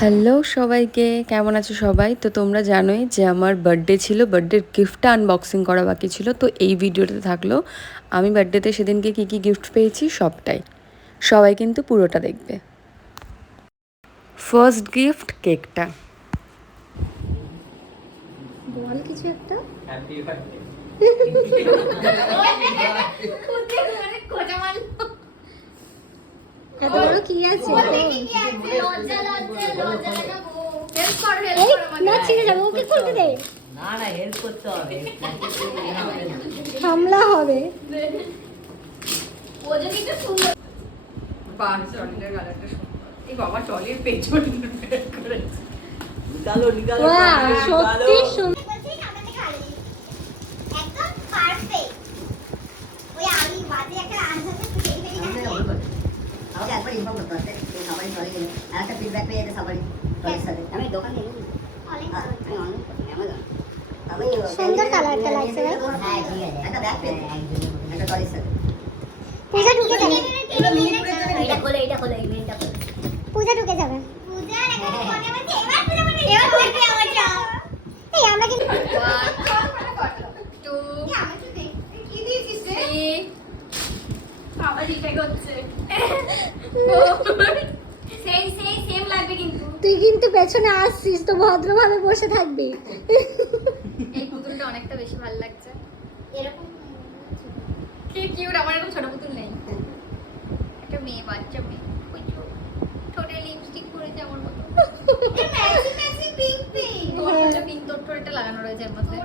Hello সবাইকে, কেমন আছো সবাই? তো তোমরা জানোই যে আমার বার্থডে ছিল, বার্থডের গিফটটা আনবক্সিং করা বাকি ছিল। তো এই ভিডিওটাতে থাকলো আমি বার্থডেতে সেদিনকে কী কী গিফট পেয়েছি সবটাই। সবাই কিন্তু পুরোটা দেখবে। ফার্স্ট গিফট কেকটা। বল কিছু একটা। Happy birthday. এত বড় কি আছে? না ছিঁড়ে যাবে, ওকে খুলতে দে। না না, হেল্প করতে হবে। হামলা হবে। নিকালো নিকালো। ওয়াও, সত্যি সুন্দর। একদম পারফেক্ট। ওই আমি বাজে একটা আনসার থেকে এই আমাকে একবার ইনফর্ম করতে হবে যে সবাই চলে গেলে আর একটা ফিডব্যাক পেয়ে যেতে সবাই চলে সাথে আমি দোকান থেকে অনেক আমি অনলাইন করছি অ্যামাজন আমি সুন্দর কালারটা লাগছে ভাই। হ্যাঁ ঠিক আছে একটা ব্যাগ পেয়ে একটা টলির সাথে পূজা ঢুকে যাবে। এটা খোলে এই মেনটা খোলে পূজা ঢুকে যাবে। পূজার একটা মনে হচ্ছে এবার পূজা মানে এবার করবে আমার চাও। এই আমরা কিন্তু আমি তো দেখ কি দিয়েছিস রে? বাবা জিজ্ঞাসা করছে। সেম লাগবে কিন্তু। তুই কিন্তু পেছনে আসছিস তো ভদ্রভাবে বসে থাকবি। এই পুতুলটা অনেকটা বেশি ভালো লাগছে। এরকম কি কিউট, আমার এরকম ছোট পুতুল নেই। একটা মেয়ে, বাচ্চা মেয়ে, ওই ঠোঁটে লিপস্টিক পরেছে আমার মতো। Matching pink pink. তোরটা পিঙ্ক, তোর ঠোঁটটা লাগানো রয়েছে এর মধ্যে।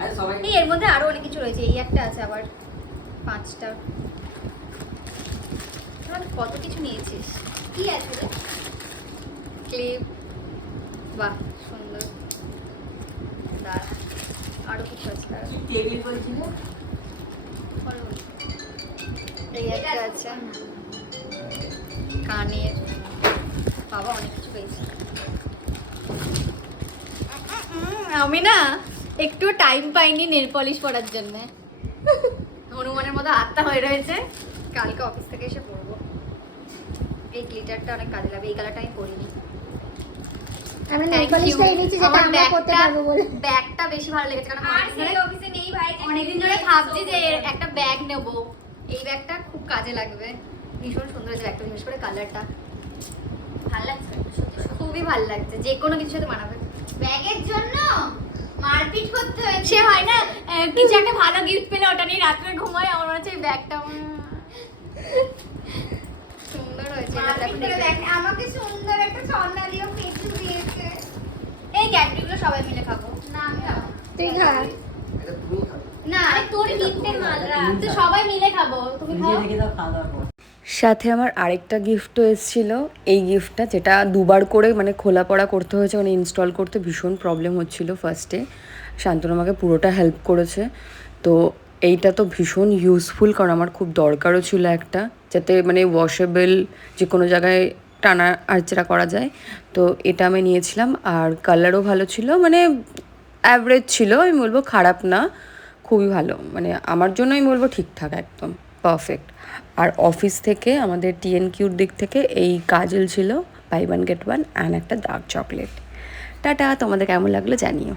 আরে সবাই এই এর মধ্যে আরো অনেক কিছু রয়েছে, এই একটা আছে আবার 5টা। কত কিছু নিয়েছিস। কি আছে রে? ক্লিপ, বাহ সুন্দর। দাঁড়া, আরো কিছু আছে, দাঁড়া। টেবিল বলছিল। পরে বলছি। এই একটা আছে কানের। বাবা অনেক কিছু পেয়েছি। আমি না একটু টাইম পাইনি নেল পলিশ করার জন্য। হনুমানের মতো হাতটা হয়ে রয়েছে, কালকে অফিস থেকে এসে পরবো। এই গ্লিটারটা অনেক কাজে লাগবে, এই কালারটা আমি পরিনি। আমি নেল পলিশটা এনেছি যেটা আমরা করতে পারবো বলে। ব্যাগটা বেশি ভালো লেগেছে, কারণ আর সেই অফিসে নেই ভাই। অনেকদিন ধরে ভাবছি যে একটা ব্যাগ নেব। এই ব্যাগটা খুব কাজে লাগবে, ভীষণ সুন্দর হয়েছে ব্যাগটা, বিশেষ করে কালারটা ভালো লাগছে সত্যি। খুবই ভালো লাগছে, যে কোনো কিছুর সাথে মানাবে। ব্যাগের জন্য মারপিট করতে হয়েছে। সে হয় না কিছু একটা ভালো গিফট পেলে ওটা নিয়ে রাত্রে ঘুমায়, আমার মনে হচ্ছে এই ব্যাগটা সুন্দর হয়েছে। এটা দেখো, মারপিট করে দেখ, আমাকে সুন্দর একটা ছন্না দিয়েও পেঁচু দিয়েছে। এই ক্যাডবেরিগুলো সবাই মিলে খাবো। না আমি খাবো। তুই খা। এটা তুমি খাবে না আরে তোর গিফটের মালরা। তো সবাই মিলে খাবো, তুমি নিজে খাও। রেখে দাও, খাওয়া দাওয়ার পর। সাথে আমার আরেকটা গিফটও এসেছিলো, এই গিফটটা যেটা দুবার করে মানে খোলা পড়া করতে হয়েছে, মানে ইনস্টল করতে ভীষণ প্রবলেম হচ্ছিলো ফার্স্টে। শান্তনু আমাকে পুরোটা হেল্প করেছে। তো এইটা তো ভীষণ ইউজফুল, কারণ আমার খুব দরকারও ছিল একটা, যাতে মানে ওয়াশেবল, যে কোনো জায়গায় টানা আড়চেরা করা যায়। তো এটা আমি নিয়েছিলাম, আর কালারও ভালো ছিল, মানে অ্যাভারেজ ছিল, আমি বলবো খারাপ না, খুবই ভালো, মানে আমার জন্য আমি বলবো ঠিকঠাক, একদম পারফেক্ট। আর অফিস থেকে আমাদের TNQ'র দিক থেকে এই কাজল ছিল, buy one get one, and একটা ডার্ক চকলেট। টাটা, তোমাদের কেমন লাগলো জানিও।